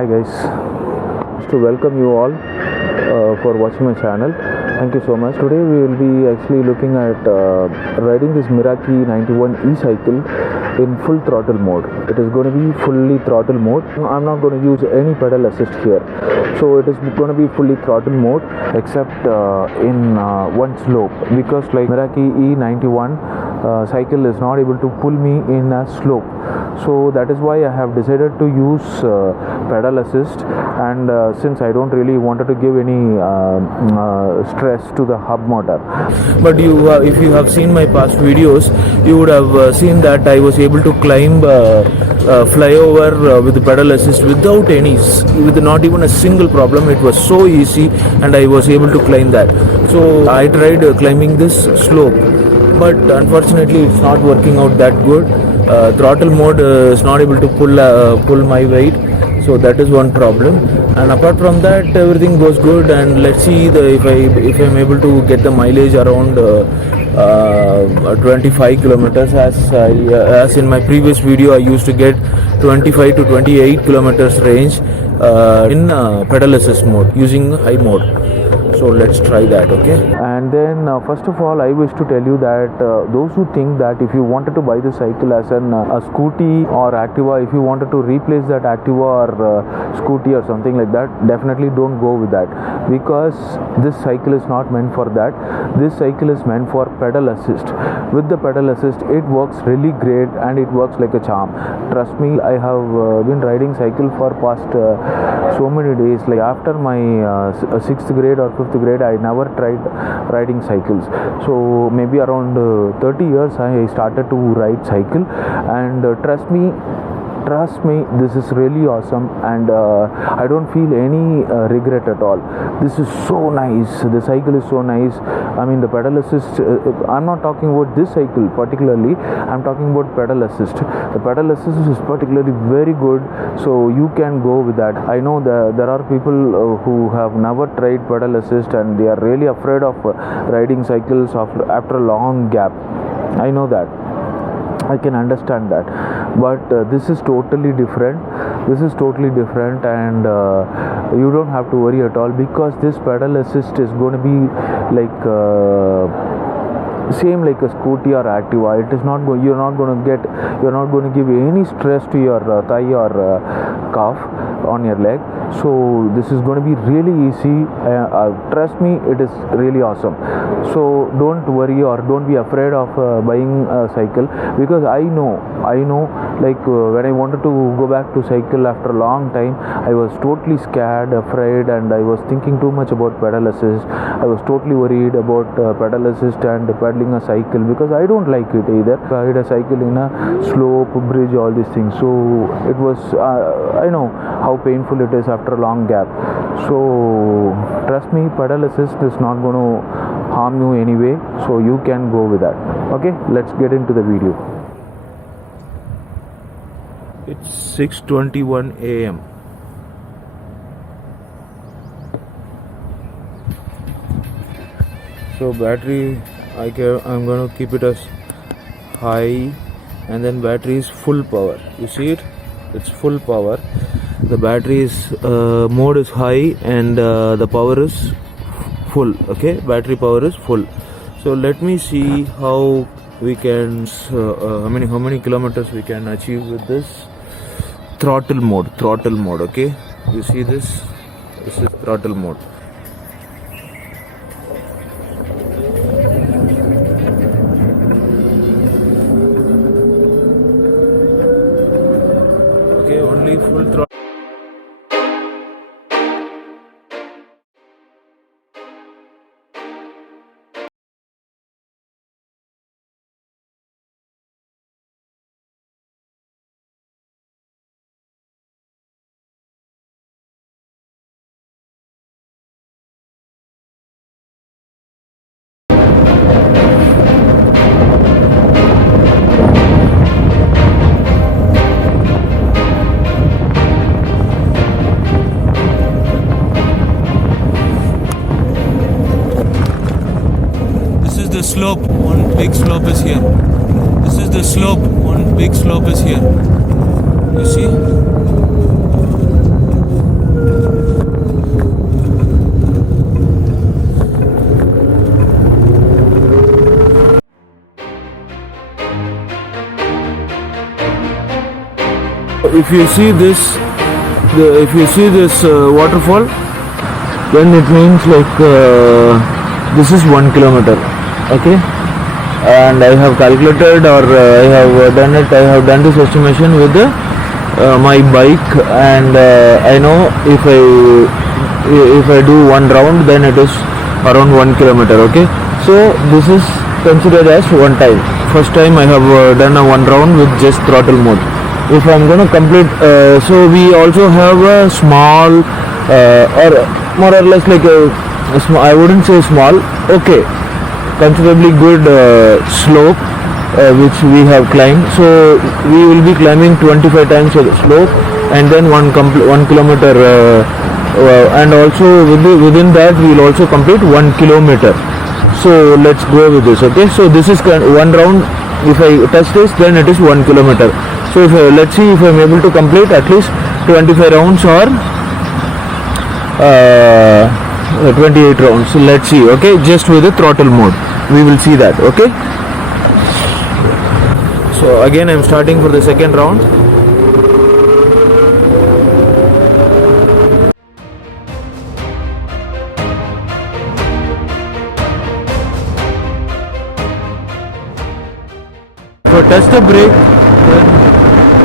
Hi guys, to welcome you all for watching my channel. Thank you so much. Today we will be actually looking at riding this Meraki 91 e-cycle in full throttle mode. It is going to be fully throttle mode. I'm not going to use any pedal assist here. So it is going to be fully throttle mode except in one slope, because like Meraki E91 cycle is not able to pull me in a slope. So that is why I have decided to use pedal assist, and since I don't really wanted to give any stress to the hub motor. But if you have seen my past videos, you would have seen that I was able to climb flyover with the pedal assist with not even a single problem. It was so easy and I was able to climb that. So I tried climbing this slope, but unfortunately it's not working out that good. Throttle mode is not able to pull my weight, so that is one problem. And apart from that, everything goes good, and let's see if I'm able to get the mileage around 25 kilometers. As in my previous video, I used to get 25 to 28 kilometers range in pedal assist mode using high mode. So let's try that, okay? And then first of all, I wish to tell you that those who think that if you wanted to buy the cycle as a Scooty or Activa, if you wanted to replace that Activa or Scooty or something like that, definitely don't go with that, because this cycle is not meant for that. This cycle is meant for pedal assist. With the pedal assist, it works really great and it works like a charm. Trust me, I have been riding cycle for past so many days. Like after my 6th grade or 5th grade, I never tried riding cycles. So maybe around 30 years I started to ride cycle, and trust me, this is really awesome, and I don't feel any regret at all. This is so nice. The cycle is so nice. I mean, the pedal assist, I'm not talking about this cycle particularly, I'm talking about pedal assist. The pedal assist is particularly very good, so you can go with that. I know that there are people who have never tried pedal assist and they are really afraid of riding cycles after a long gap. I know that, I can understand that, but this is totally different. And you don't have to worry at all, because this pedal assist is going to be like same like a Scooty or Activa. It is not going. You're not going to give any stress to your thigh or calf on your leg. So this is going to be really easy. Trust me, it is really awesome. So don't worry or don't be afraid of buying a cycle, because I know like when I wanted to go back to cycle after a long time, I was totally scared, afraid, and I was thinking too much about pedal assist. I was totally worried about pedal assist and pedaling a cycle, because I don't like it either. I ride a cycle in a slope, bridge, all these things. So it was I know how painful it is after a long gap. So trust me, pedal assist is not going to harm you anyway, so you can go with that. Okay, let's get into the video. It's 6:21 a.m. So battery, I'm going to keep it as high, and then battery is full power. You see it? It's full power. The battery is mode is high, and the power is full. Okay, battery power is full. So let me see how we can how many kilometers we can achieve with this throttle mode. Okay, you see this is throttle mode. Okay, only full throttle. The slope, one big slope is here. This is the slope, one big slope is here. You see? if you see this, waterfall, then it means like this is 1 kilometer. Okay, and I have calculated, or I have done it. I have done this estimation with my bike, and I know if I do one round, then it is around 1 kilometer. Okay, so this is considered as one time. First time I have done a one round with just throttle mode. If I'm going to complete, so we also have a small, or more or less like a small, I wouldn't say small, okay, considerably good slope which we have climbed. So we will be climbing 25 times the slope, and then 1 kilometer, and also within that we will also complete 1 kilometer. So let's go with this. Okay, so this is one round. If I touch this, then it is 1 kilometer. So if let's see if I am able to complete at least 25 rounds or 28 rounds. So let's see. Okay, just with the throttle mode, we will see that. Okay, so again I am starting for the second round. If I touch the brake, then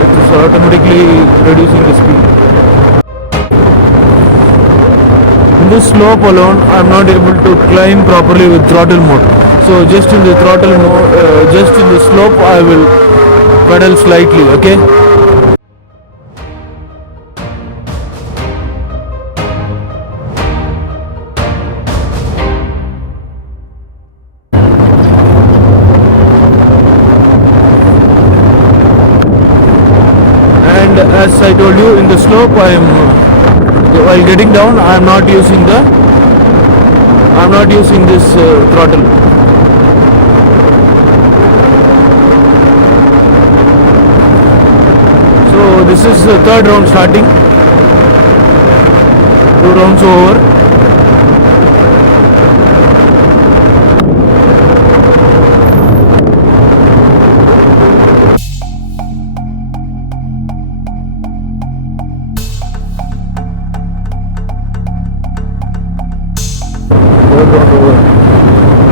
it is automatically reducing the speed. In this slope alone, I am not able to climb properly with throttle mode. So just in the throttle mode, just in the slope, I will pedal slightly. Okay. And as I told you, in the slope, while getting down, I am not using this throttle. So this is the third round starting. 2 rounds over.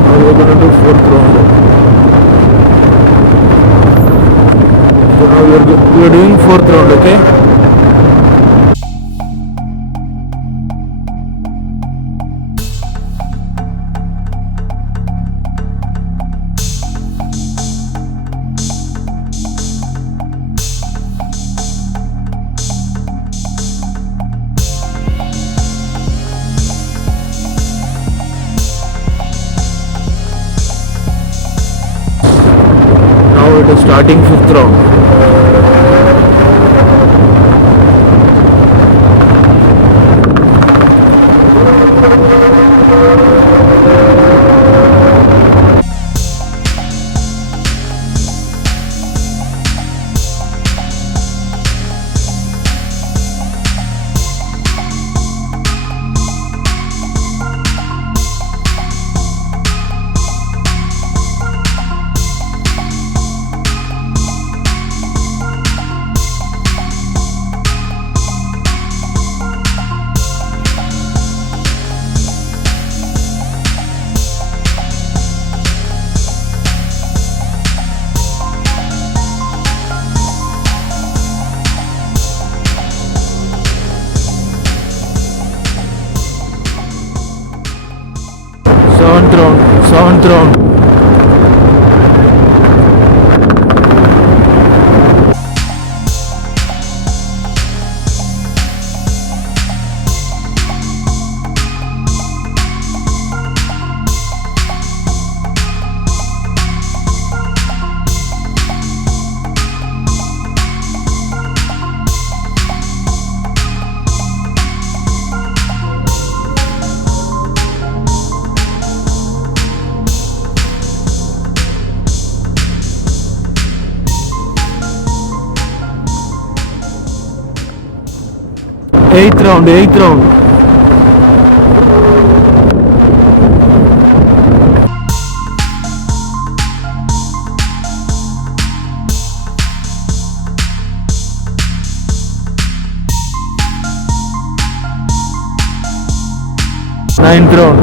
Now we are going to do 4th round. So now we are doing 4th round. Okay. Now it is starting 5th round. Seventh round. Eighth round. Ninth round.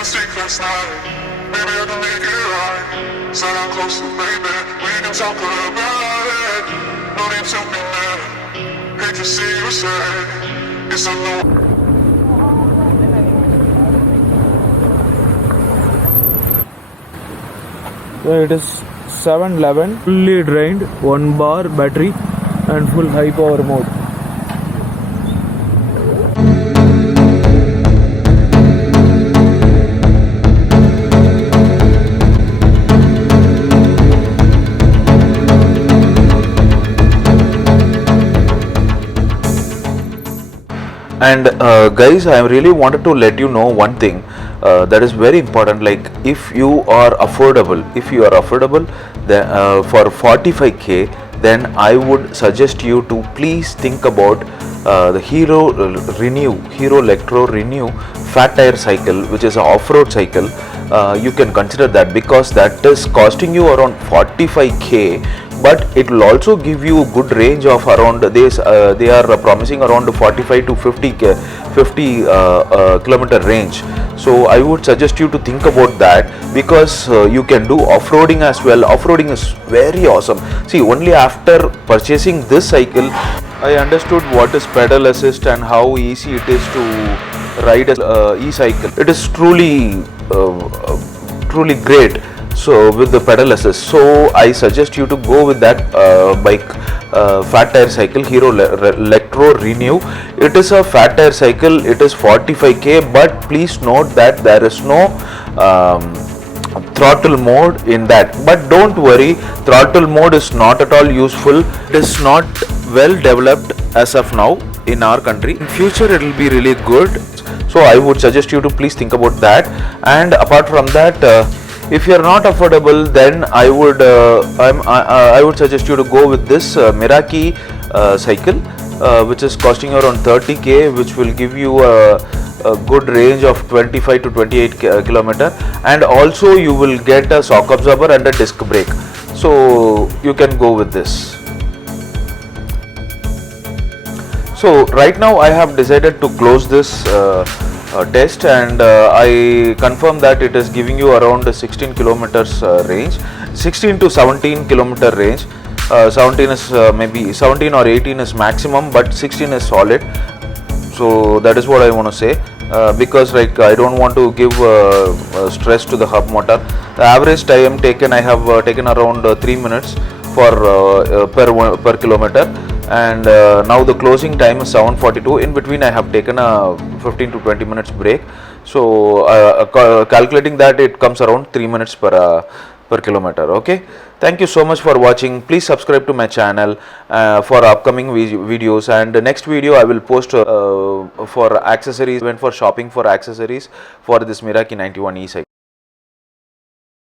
Mistake last night. Maybe I can make it right. Sit down closer, baby. We can talk about it. No need to be mad. Hate to see you sad. It's a no. So it is 711, fully drained, 1 bar battery and full high power mode. And guys, I really wanted to let you know one thing that is very important. Like, if you are affordable, then for 45k, then I would suggest you to please think about the Hero Electro Renew fat tire cycle, which is an off-road cycle. You can consider that, because that is costing you around 45k, but it will also give you good range of around this. They are promising around 45 to 50 kilometer range. So I would suggest you to think about that, because you can do off-roading as well. Off-roading is very awesome. See, only after purchasing this cycle, I understood what is pedal assist and how easy it is to ride a e-cycle. It is truly great. So with the pedal assist, so I suggest you to go with that bike, fat tire cycle, Hero Electro Renew. It is a fat tire cycle. It is 45k, but please note that there is no throttle mode in that. But don't worry, throttle mode is not at all useful. It is not well developed as of now in our country. In future it will be really good. So I would suggest you to please think about that. And apart from that, if you are not affordable, then I would suggest you to go with this Meraki cycle, which is costing around 30k, which will give you a good range of 25 to 28 kilometer, and also you will get a shock absorber and a disc brake. So you can go with this. So right now I have decided to close this test, and I confirm that it is giving you around 16 kilometers range, 16 to 17 kilometer range. 17 is maybe 17 or 18 is maximum, but 16 is solid. So that is what I want to say, because like I don't want to give stress to the hub motor. The average time taken, I have taken around 3 minutes for per kilometer, and now the closing time is 7:42. In between I have taken a 15 to 20 minutes break. So calculating that, it comes around 3 minutes per kilometer. Okay, thank you so much for watching. Please subscribe to my channel for upcoming videos, and the next video I will post for accessories. Went for shopping for accessories for this Meraki 91 e cycle.